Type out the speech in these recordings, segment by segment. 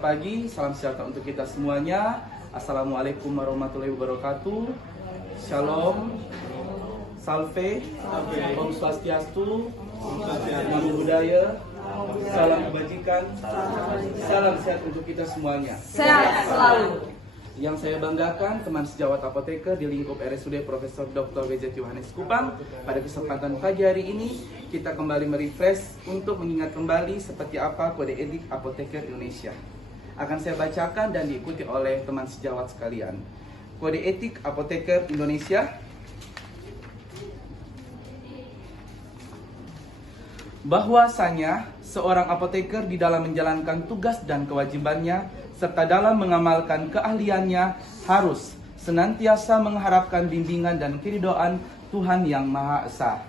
Pagi, salam sejahtera untuk kita semuanya. Assalamualaikum warahmatullahi wabarakatuh. Shalom, salve, Om Swastiastu, Namo Buddhaya, salam kebajikan, salam sehat untuk kita semuanya. Sehat selalu. Yang saya banggakan, teman sejawat apoteker di lingkup RSUD Profesor Dr. W.J. Yohanes Kupang. Pada kesempatan pagi hari ini, kita kembali merefresh untuk mengingat kembali seperti apa kode etik apoteker Indonesia. Akan saya bacakan dan diikuti oleh teman sejawat sekalian. Kode etik apoteker Indonesia. Bahwasanya seorang apoteker di dalam menjalankan tugas dan kewajibannya serta dalam mengamalkan keahliannya harus senantiasa mengharapkan bimbingan dan keridhaan Tuhan Yang Maha Esa.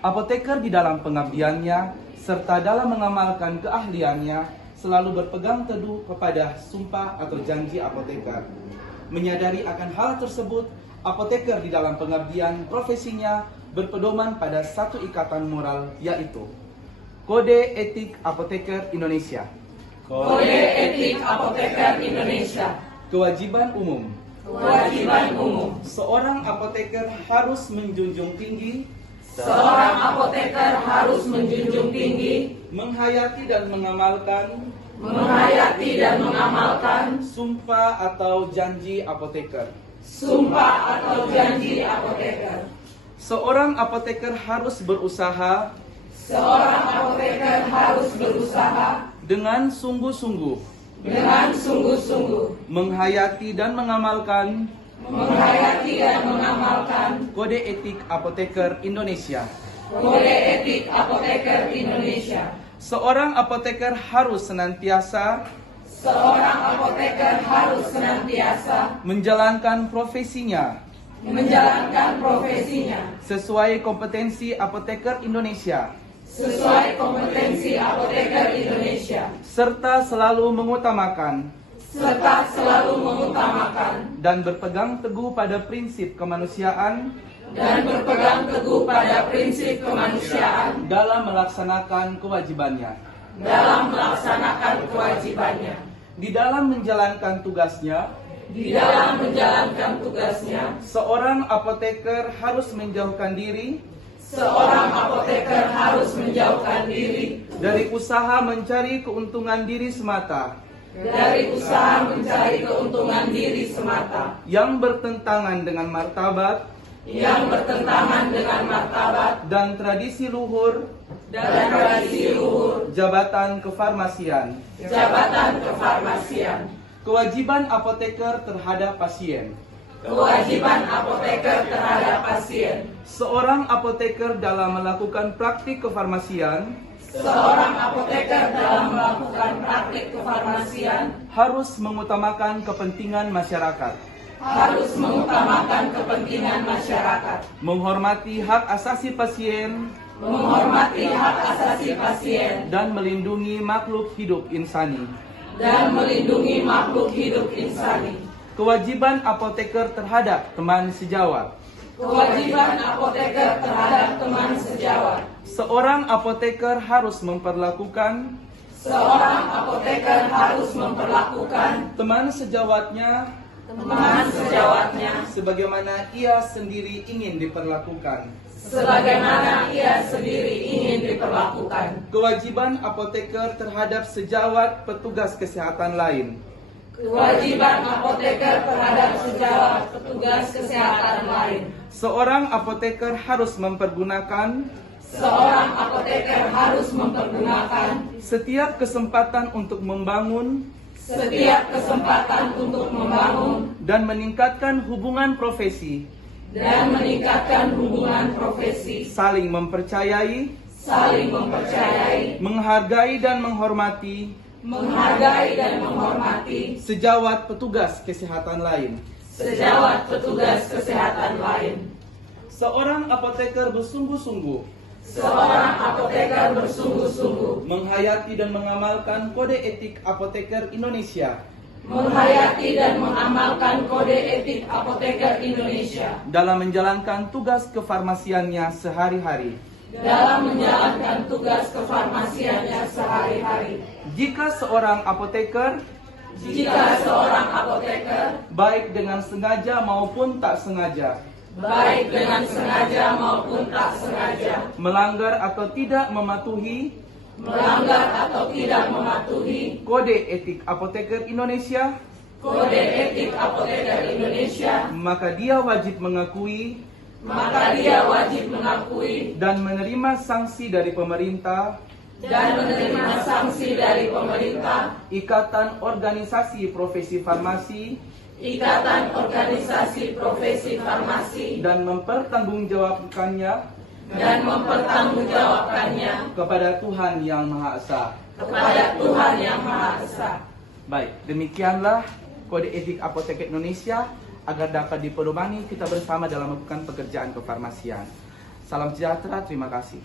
Apoteker di dalam pengabdiannya serta dalam mengamalkan keahliannya selalu berpegang teduh kepada sumpah atau janji apoteker. Menyadari akan hal tersebut, apoteker di dalam pengabdian profesinya berpedoman pada satu ikatan moral, yaitu Kode Etik Apoteker Indonesia. Kode Etik Apoteker Indonesia. Kewajiban umum. Kewajiban umum. Seorang apoteker harus menjunjung tinggi, Seorang apoteker harus menjunjung tinggi, menghayati dan mengamalkan sumpah atau janji apoteker. sumpah atau janji apoteker. Seorang apoteker harus berusaha Seorang apoteker harus berusaha dengan sungguh-sungguh dengan sungguh-sungguh menghayati dan mengamalkan Kode Etik Apoteker Indonesia. Kode Etik Apoteker Indonesia. Seorang apoteker harus senantiasa menjalankan profesinya sesuai kompetensi apoteker Indonesia, serta selalu mengutamakan dan berpegang teguh pada prinsip kemanusiaan dalam melaksanakan kewajibannya. Di dalam menjalankan tugasnya, seorang apoteker harus menjauhkan diri dari usaha mencari keuntungan diri semata yang bertentangan dengan martabat dan tradisi luhur jabatan kefarmasian. Kewajiban apoteker terhadap pasien. Seorang apoteker dalam melakukan praktik kefarmasian harus mengutamakan kepentingan masyarakat, menghormati hak asasi pasien, dan melindungi makhluk hidup insani. Kewajiban apoteker terhadap teman sejawat. Seorang apoteker harus memperlakukan teman sejawatnya sebagaimana ia sendiri ingin diperlakukan. Kewajiban apoteker terhadap sejawat petugas kesehatan lain. Seorang apoteker harus mempergunakan setiap kesempatan untuk membangun dan meningkatkan hubungan profesi, saling mempercayai, menghargai dan menghormati sejawat petugas kesehatan lain. Seorang apoteker bersungguh-sungguh menghayati dan mengamalkan Kode Etik Apoteker Indonesia dalam menjalankan tugas kefarmasiannya sehari-hari. Jika seorang apoteker jika seorang apoteker, baik dengan sengaja maupun tak sengaja, baik dengan sengaja maupun tak sengaja, melanggar atau tidak mematuhi melanggar atau tidak mematuhi Kode Etik Apoteker Indonesia, Kode Etik Apoteker Indonesia, maka dia wajib mengakui maka dia wajib mengakui dan menerima sanksi dari pemerintah, dan menerima sanksi dari pemerintah, Ikatan Organisasi Profesi Farmasi, Ikatan Organisasi Profesi Farmasi, dan mempertanggungjawabkannya dan mempertanggungjawabkannya kepada Tuhan Yang Maha Esa. kepada Tuhan Yang Maha Esa. Baik, demikianlah Kode Etik Apoteker Indonesia agar dapat dipedomani kita bersama dalam melakukan pekerjaan kefarmasian. Salam sejahtera, terima kasih.